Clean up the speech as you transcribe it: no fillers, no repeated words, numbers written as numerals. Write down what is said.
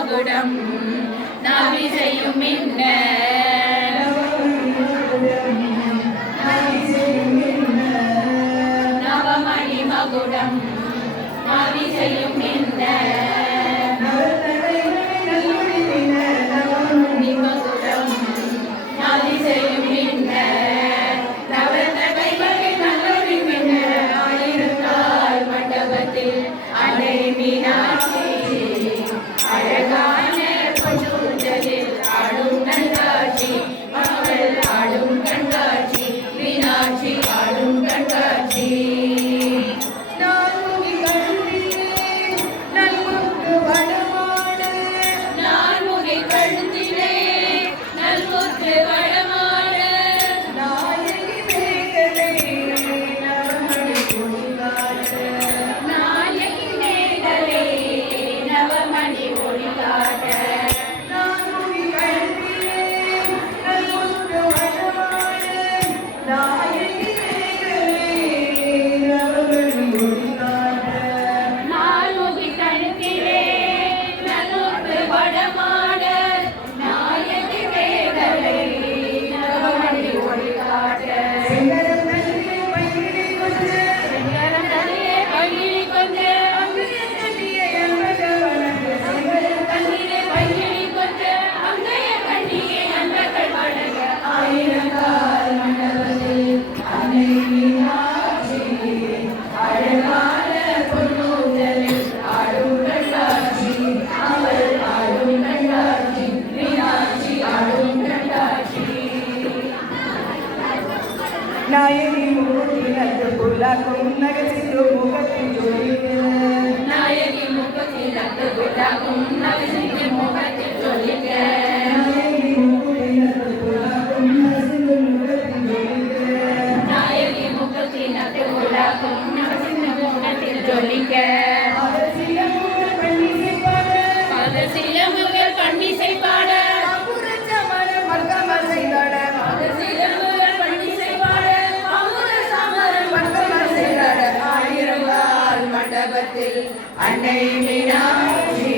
மகுடம் நாவி செய்யும் மின்ன நவமணி மகுடம் நாவி செய்யும் மின்ன மகுடம் நாவி செய்யும் மின்ன நவரத்ன நல்லொளி மின்ன ஆயிரத்தால் மண்டபத்தில் அன்னை மீனாட்சி அழகான பொன்னூஞ்சலில் ஆடும் கண்காட்சி அவள் ஆடும் கண்காட்சி மீனாட்சி ஆடும் கண்காட்சி நாயகி முகத்தினத்து புல்லாக்கும் நகசித்து முகத்தில் ஜொலிக்க நாயகி முகத்தினத்து புல்லாக்கும் நகசித்து முகத்தில் ஜொலிக்க நாயகி முகத்தினத்து புல்லாக்கும் நகசித்து முகத்தில் ஜொலிக்க நாயகி முகத்தினத்து புல்லாக்கும் நகசித்து முகத்தில் ஜொலிக்க சிலம்புகள் பன்னிசை பாட மண்டபத்தில் அன்னை மீனாட்சி